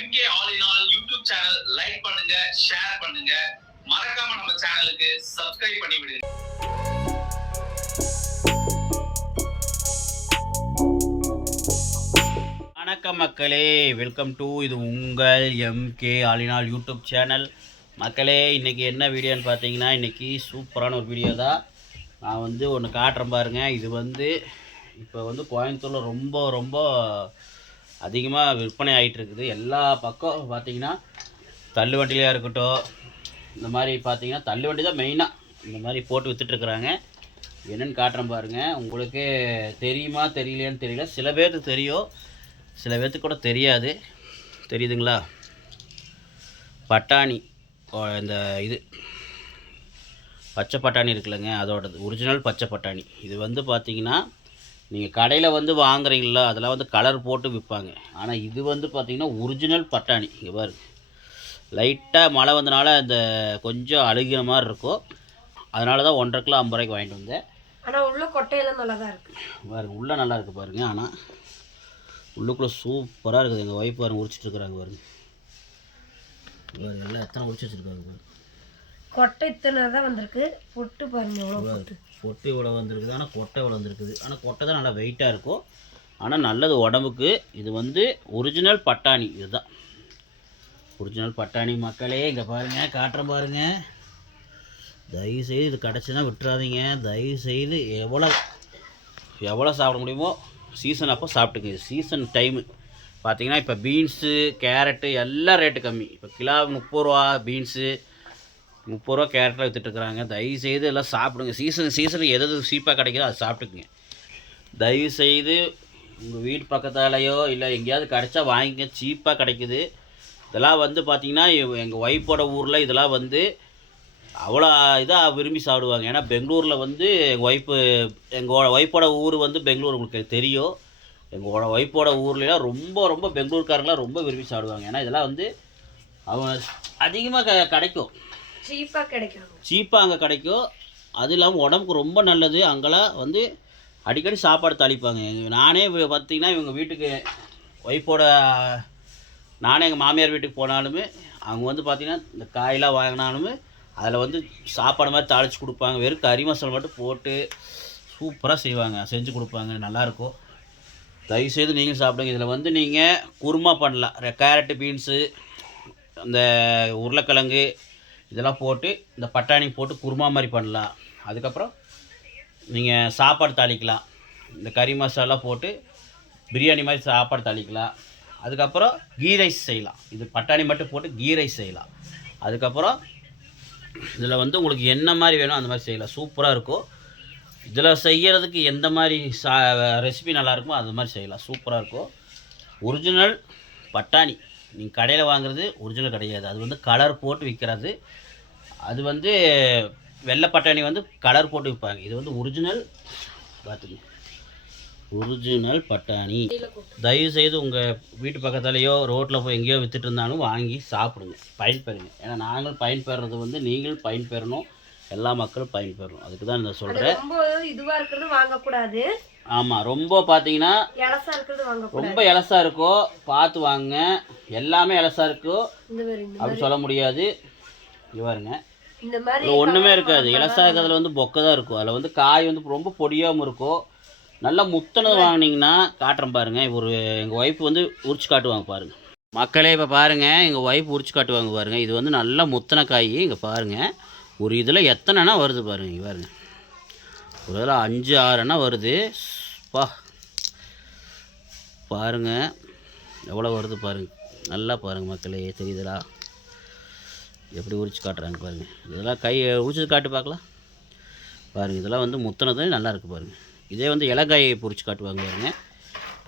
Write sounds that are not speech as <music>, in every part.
MK all in all YouTube channel like பண்ணுங்க share பண்ணுங்க. மறக்காம நம்ம சேனலுக்கு சப்ஸ்கிரைப் பண்ணி விடுங்க. வணக்கம் மக்களே வெல்கம் டு இது உங்கள் எம்கே ஆலினால் யூடியூப் சேனல் மக்களே இன்றைக்கி என்ன வீடியோன்னு பார்த்தீங்கன்னா இன்றைக்கி சூப்பரான ஒரு வீடியோ தான். நான் வந்து ஒன்று காட்டுறேன் பாருங்கள் இது வந்து இப்போ வந்து கோயம்புத்தூரில் ரொம்ப ரொம்ப அதிகமாக விற்பனை ஆகிட்டு இருக்குது எல்லா பக்கம் பார்த்தீங்கன்னா தள்ளு வண்டிலையாக இருக்கட்டும் இந்த மாதிரி பார்த்தீங்கன்னா தள்ளு வண்டி தான் மெயினாக இந்த மாதிரி போட்டு விற்றுட்ருக்குறாங்க என்னென்னு காட்டுறேன் பாருங்கள் உங்களுக்கு தெரியுமா தெரியலையான்னு தெரியல. சில பேர்த்துக்கு தெரியும் சில பேர்த்துக்கு கூட தெரியாது. தெரியுதுங்களா? பட்டாணி இந்த இது பச்சை பட்டாணி இருக்குல்லங்க அதோடது. ஒரிஜினல் பச்சை பட்டாணி. இது வந்து பார்த்திங்கன்னா நீங்கள் கடையில் வந்து வாங்குறீங்களா அதெல்லாம் வந்து கலர் போட்டு விற்பாங்க ஆனால் இது வந்து பார்த்தீங்கன்னா ஒரிஜினல் பட்டாணி. இங்கே பாருங்க லைட்டாக மழை வந்தனால இந்த கொஞ்சம் அழுகிற மாதிரி இருக்கும். அதனால தான் ஒன்றரை கிலோ ஐம்பது ரூபாய்க்கு வாங்கிட்டு வந்தேன். ஆனால் உள்ள கொட்டையெல்லாம் நல்லா தான் இருக்கு. பாருங்க உள்ளே நல்லா இருக்குது பாருங்க. ஆனால் உள்ளுக்குள்ளே சூப்பராக இருக்குது. எங்கள் ஒய்ஃப் பாருங்க உரிச்சிட்டு இருக்கிறாங்க பாருங்க. பாருங்க எல்லாம் எத்தனை உரிச்சு வச்சுருக்காங்க பாருங்க. கொட்டை இத்தனை தான் வந்திருக்கு. பொட்டு பாருங்க எவ்வளோ பொட்டு. இவ்வளோ வந்திருக்குது. ஆனால் கொட்டை இவ்வளோ வந்திருக்குது. ஆனால் கொட்டை தான் நல்லா வெயிட்டாக இருக்கும். ஆனால் நல்லது உடம்புக்கு. இது வந்து ஒரிஜினல் பட்டாணி. இதுதான். ஒரிஜினல் பட்டாணி மக்களே இங்கே பாருங்கள் காட்டுறேன் பாருங்க. தயவு செய்து இது கிடச்சுன்னா விட்டுறாதீங்க. தயவு செய்து எவ்வளோ எவ்வளோ சாப்பிட முடியுமோ சீசன் அப்போ சாப்பிட்டுங்க இது சீசன் டைமு பார்த்தீங்கன்னா இப்போ பீன்ஸு கேரட்டு எல்லாம் ரேட்டு கம்மி. இப்போ கிலோ முப்பது ரூபா பீன்ஸு முப்பது ரூபா கேரட்டில் விற்றுட்டுருக்குறாங்க தயவு செய்து எல்லாம் சாப்பிடுங்க. சீசன் சீசனுக்கு எது எது சீப்பாக கிடைக்குதோ அதை சாப்பிட்டுக்குங்க. தயவு செய்து உங்கள் வீட்டு பக்கத்தாலேயோ இல்லை எங்கேயாவது கிடைச்சா வாங்கிக்க சீப்பாக கிடைக்குது. இதெல்லாம் வந்து பார்த்திங்கன்னா எங்கள் ஒய்ஃபோட ஊரில் இதெல்லாம் வந்து அவ்வளோ இதாக விரும்பி சாப்பிடுவாங்க. ஏன்னா பெங்களூரில் வந்து எங்கள் ஒய்ஃபு எங்கள் ஒய்ஃபோட ஊர் வந்து பெங்களூர் உங்களுக்கு தெரியும். எங்களோட ஒய்ஃபோட ஊர்லலாம் ரொம்ப ரொம்ப பெங்களூர்காரங்களாம் ரொம்ப விரும்பி சாப்பிடுவாங்க. ஏன்னா இதெல்லாம் வந்து அவங்க அதிகமாக க கிடைக்கும். சீப்பாக கிடைக்கும் சீப்பாக அங்கே கிடைக்கும். அது இல்லாமல் உடம்புக்கு ரொம்ப நல்லது. அங்கெல்லாம் வந்து அடிக்கடி சாப்பாடு தாளிப்பாங்க. நானே பார்த்தீங்கன்னா இவங்க வீட்டுக்கு ஒய்ஃபோட நானே எங்கள் மாமியார் வீட்டுக்கு போனாலுமே அவங்க வந்து பார்த்திங்கன்னா இந்த காயெல்லாம் வாங்கினாலுமே அதில் வந்து சாப்பாடு மாதிரி தாளித்து கொடுப்பாங்க. வெறும் கறி மசாலா மட்டும் போட்டு சூப்பராக செய்வாங்க. செஞ்சு கொடுப்பாங்க. நல்லாயிருக்கும் தயவுசெய்து நீங்கள் சாப்பிடுங்க. இதில் வந்து நீங்கள் குருமா பண்ணலாம். ரெ- கேரட்டு பீன்ஸு அந்த உருளைக்கிழங்கு இதெல்லாம் போட்டு இந்த பட்டாணி போட்டு குருமா மாதிரி பண்ணலாம். அதுக்கப்புறம் நீங்கள் சாப்பாடு தாளிக்கலாம். இந்த கறி மசாலா போட்டு பிரியாணி மாதிரி சாப்பாடு தாளிக்கலாம். அதுக்கப்புறம் கீ ரைஸ் செய்யலாம். இது பட்டாணி மட்டும் போட்டு கீ ரைஸ் செய்யலாம். அதுக்கப்புறம் இதில் வந்து உங்களுக்கு என்ன மாதிரி வேணும் அந்த மாதிரி செய்யலாம். சூப்பராக இருக்கும். இதில் செய்கிறதுக்கு எந்த மாதிரி சா ரெசிபி நல்லாயிருக்குமோ அது மாதிரி செய்யலாம். சூப்பராக இருக்கும். ஒரிஜினல் பட்டாணி. நீங்கள் கடையில் வாங்குறது ஒரிஜினல் கிடையாது. அது வந்து கலர் போட்டு விற்கிறது அது வந்து வெள்ளை பட்டாணி வந்து கலர் போட்டு விற்பாங்க இது வந்து ஒரிஜினல் பார்த்துங்க ஒரிஜினல் பட்டாணி. தயவு செய்து உங்கள் வீட்டு பக்கத்துலேயோ ரோட்டில் போய் எங்கேயோ வித்துட்டு இருந்தாலும் வாங்கி சாப்பிடுங்க. பயன்பெறுங்க. ஏன்னா நாங்கள் பயன்பெறது வந்து நீங்கள் பயன்பெறணும். எல்லா மக்களும் பயன்பெறணும். அதுக்கு தான் நான் சொல்கிறேன் ரொம்ப இதுவாக இருக்கிறது வாங்கக்கூடாது. ஆமாம் ரொம்ப பார்த்தீங்கன்னா ரொம்ப இலசா இருக்கோ பார்த்து வாங்க. எல்லாமே இலசா இருக்கோ? இந்த மாதிரி இந்த அப்படி சொல்ல முடியாது. இங்க பாருங்க. இந்த மாதிரி ஒன்றுமே இருக்காது. இலசா இருக்கிறதுல வந்து பொக்கை தான் இருக்கும். அதில் வந்து காய் வந்து ரொம்ப பொடியாமல் இருக்கும். நல்லா முத்தனது வாங்குனீங்கன்னா காட்டுறேன் பாருங்க. ஒரு எங்கள் ஒய்ஃப் வந்து உரிச்சு காட்டுவாங்க பாருங்க. மக்களே இப்போ பாருங்க. எங்கள் ஒய்ஃப் உரிச்சு காட்டுவாங்க பாருங்க. இது வந்து நல்லா முத்தன காய். இங்கே பாருங்க. ஒரு இதில் எத்தனைனா வருது பாருங்க. இங்க பாருங்க. ஒரு இதில் அஞ்சு ஆறுனா வருது. பா. பாருங்க. எவ்வளோ வருது பாருங்க. நல்லா பாருங்க மக்களே தெரியுதுடா எப்படி உரிச்சு காட்டுறாங்க பாருங்க. இதெல்லாம் கை உரிச்சு காட்டு பார்க்கலாம் பாருங்க இதெல்லாம் வந்து முத்தினது நல்லா இருக்கு பாருங்க. இதே வந்து இலக்காயை பொரிச்சு காட்டுவாங்க பாருங்க.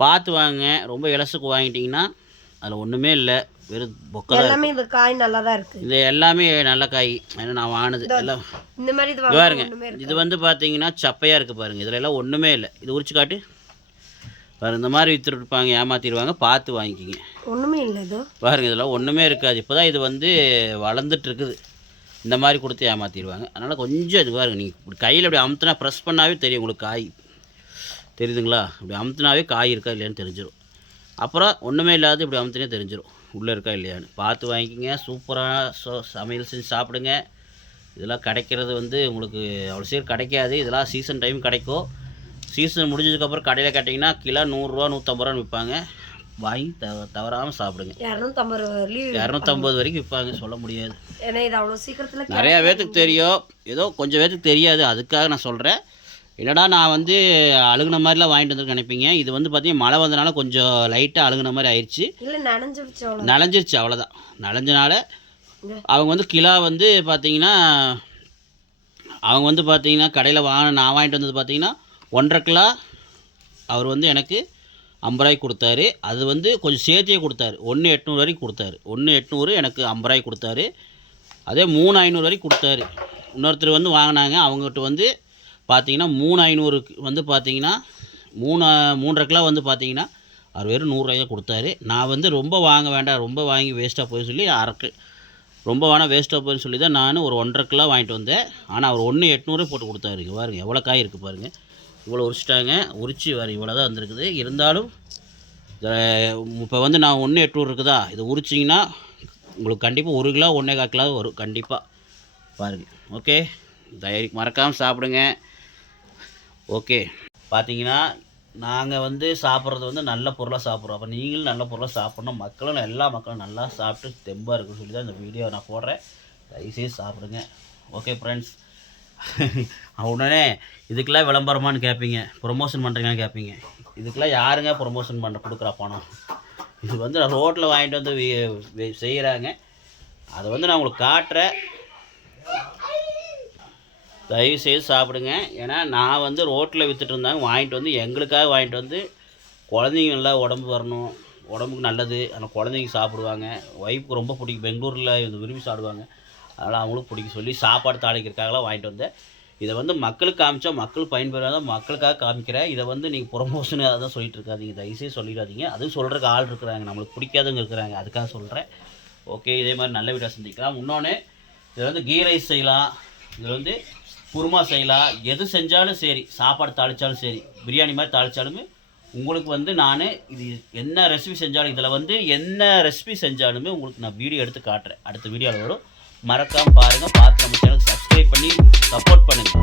பார்த்து வாங்க ரொம்ப இலசுக்கு வாங்கிட்டீங்கன்னா அதில் ஒன்றுமே இல்லை. வெறும் பொக்கை தான் எல்லாமே இந்த காய் நல்லா தான் இருக்கு. இது எல்லாமே நல்ல காய். ஏன்னா நான் வாங்கினது எல்லாம் இந்த மாதிரி பாருங்க. இது வந்து பார்த்தீங்கன்னா சப்பையாக இருக்குது பாருங்க. இதில் எல்லாம் ஒன்றுமே இல்லை. இது உரிச்சு காட்டு. பாருங்க இந்த மாதிரி வித்துட்டு இருப்பாங்க ஏமாத்திடுவாங்க பார்த்து வாங்கிக்கிங்க. ஒண்ணுமே இல்லை இது. பாருங்க இதெல்லாம் ஒன்றுமே இருக்காது. இப்போ தான் இது வந்து வளர்ந்துட்டு இருக்குது. இந்த மாதிரி கொடுத்து ஏமாற்றிடுவாங்க அதனால் கொஞ்சம் இது பாருங்க நீங்கள் இப்படி கையில் இப்படி அமுத்துனா ப்ரெஸ் பண்ணாவே தெரியும் உங்களுக்கு காய். தெரியுதுங்களா? இப்படி அமுத்துனாவே காய் இருக்கா இல்லையான்னு தெரிஞ்சிடும் அப்புறம் ஒன்றுமே இல்லாத இப்படி அமுத்துனே தெரிஞ்சிடும் உள்ளே இருக்கா இல்லையான்னு. பார்த்து வாங்கிக்கோங்க சூப்பராக சோ சமையல் செஞ்சு சாப்பிடுங்க. இதெல்லாம் கிடைக்கிறது வந்து உங்களுக்கு அவ்வளோ சீக்கிரம் கிடைக்காது. இதெல்லாம் சீசன் டைம் கிடைக்கும். சீசன் முடிஞ்சதுக்கப்புறம் கடையில் கேட்டிங்கன்னா கிலோ நூறுரூவா நூற்றம்பது ரூபான்னு விற்பாங்க. வாங்கி தவ தவறாமல் சாப்பிடுங்க. இரநூத்தம்பது ரூபா வரலையும் இரநூத்தம்பது வரைக்கும் விற்பாங்க சொல்ல முடியாது. ஏன்னா இது அவ்வளோ சீக்கிரத்தில் நிறையா பேர்த்துக்கு தெரியும். ஏதோ கொஞ்சம் பேர்த்துக்கு தெரியாது. அதுக்காக நான் சொல்கிறேன் என்னடா நான் வந்து அழுகுன மாதிரிலாம் வாங்கிட்டு வந்து நினைப்பீங்க. இது வந்து பார்த்தீங்கன்னா மழை வந்தனால கொஞ்சம் லைட்டாக அழுகுன மாதிரி ஆயிடுச்சு. இல்லை நனைஞ்சிருச்சு அவ்வளோ நனைஞ்சிருச்சு அவ்வளோதான் நனைஞ்சனால. அவங்க வந்து கிலோ வந்து பார்த்தீங்கன்னா அவங்க வந்து பார்த்தீங்கன்னா கடையில் வாங்க நான் வாங்கிட்டு வந்தது பார்த்தீங்கன்னா ஒன்றரை கிலோ அவர் வந்து எனக்கு ஐம்பது கொடுத்தாரு. அது வந்து கொஞ்சம் சேர்த்தியே கொடுத்தாரு. ஒன்று எட்நூறு வரைக்கும் கொடுத்தாரு. ஒன்று எட்நூறு எனக்கு ஐம்பது கொடுத்தாரு. அதே மூணு ஐநூறு வரைக்கும் கொடுத்தாரு. இன்னொருத்தர் வந்து வாங்கினாங்க. அவங்ககிட்ட வந்து பார்த்தீங்கன்னா மூணு ஐநூறுக்கு வந்து பார்த்தீங்கன்னா மூணு மூன்றரை கிலோ வந்து பார்த்தீங்கன்னா அவர் வெறும் நூறுரூவாய் கொடுத்தாரு. நான் வந்து ரொம்ப வாங்க வேண்டாம். ரொம்ப வாங்கி வேஸ்ட்டாக போய் சொல்லி அரை ரொம்ப வேணால் வேஸ்ட்டாக போயின்னு சொல்லி தான் நான் ஒரு ஒன்றரை கிலோ வாங்கிட்டு வந்தேன். ஆனால் அவர் ஒன்று எட்நூறு போட்டு கொடுத்தாரு. பாருங்கள் பாருங்க எவ்வளோ காய் இருக்குது பாருங்கள் இவ்வளோ உரிச்சிட்டாங்க. உரிச்சு வேறு இவ்வளோ தான் வந்திருக்குது. இருந்தாலும் இப்போ வந்து நான் ஒன்று எட்நூறு இருக்குதா? இதை உரிச்சிங்கன்னா உங்களுக்கு கண்டிப்பாக ஒரு கிலோ ஒன்றே கால் கிலோ வரும். கண்டிப்பாக பாருங்கள் ஓகே தயாரி மறக்காமல் சாப்பிடுங்க. ஓகே பார்த்தீங்கன்னா நாங்கள் வந்து சாப்பிட்றது வந்து நல்ல பொருளாக சாப்பிட்றோம். அப்போ நீங்களும் நல்ல பொருளாக சாப்பிட்ணும். மக்களும் எல்லா மக்களும் நல்லா சாப்பிட்டு தெம்பாக இருக்குன்னு சொல்லி தான் இந்த வீடியோ நான் போடுறேன். தயவுசெய்து சாப்பிடுங்க. ஓகே ஃப்ரெண்ட்ஸ் <laughs> உடனே இதுக்கெல்லாம் விளம்பரமான்னு கேட்பீங்க ப்ரொமோஷன் பண்ணுறீங்கன்னு கேட்பீங்க இதுக்கெல்லாம் யாருங்க ப்ரொமோஷன் பண்ண கொடுக்குறா பணம்? இது வந்து நான் ரோட்டில் வாங்கிட்டு வந்து செய்கிறாங்க அதை வந்து நான் உங்களுக்கு காட்டுறேன். தயவு செய்து சாப்பிடுங்க. ஏன்னா நான் வந்து ரோட்டில் விற்றுட்டு இருந்தாங்க வாங்கிட்டு வந்து எங்களுக்காக வாங்கிட்டு வந்து குழந்தைங்க நல்லா உடம்பு வரணும். உடம்புக்கு நல்லது. ஆனால் குழந்தைங்க சாப்பிடுவாங்க. ஒய்ஃப்க்கு ரொம்ப பிடிக்கும். பெங்களூரில் இது விரும்பி சாப்பிடுவாங்க. அதனால் அவங்களும் பிடிக்க சொல்லி சாப்பாடு தாளிக்கிறதுக்காகலாம் வாங்கிட்டு வந்தேன். இதை வந்து மக்களுக்கு காமிச்சா மக்கள் பயன்பெறாத மக்களுக்காக காமிக்கிறேன். இதை வந்து நீங்கள் ப்ரொமோஷனாக அதை தான் சொல்லிட்டு இருக்காதிங்க. தயவுசெய்து சொல்லிடாதீங்க. அதுவும் சொல்கிறதுக்கு ஆள் இருக்கிறாங்க. நம்மளுக்கு பிடிக்காதவங்க இருக்கிறாங்க. அதுக்காக சொல்கிறேன் ஓகே இதே மாதிரி நல்ல வீடாக சந்திக்கலாம். இன்னொன்று இதில் வந்து கீ ரைஸ் செய்யலாம். இதில் வந்து குருமா செய்யலாம் எது செஞ்சாலும் சரி. சாப்பாடு தாளித்தாலும் சரி. பிரியாணி மாதிரி தாளித்தாலுமே உங்களுக்கு வந்து நான் இது என்ன ரெசிபி செஞ்சாலும் இதில் வந்து என்ன ரெசிபி செஞ்சாலுமே உங்களுக்கு நான் வீடியோ எடுத்து காட்டுறேன். அடுத்த வீடியோவில் வரும். மறக்காமல் பாருங்கள் பார்த்து நம்ம சேனலுக்கு சப்ஸ்கிரைப் பண்ணி சப்போர்ட் பண்ணுங்கள்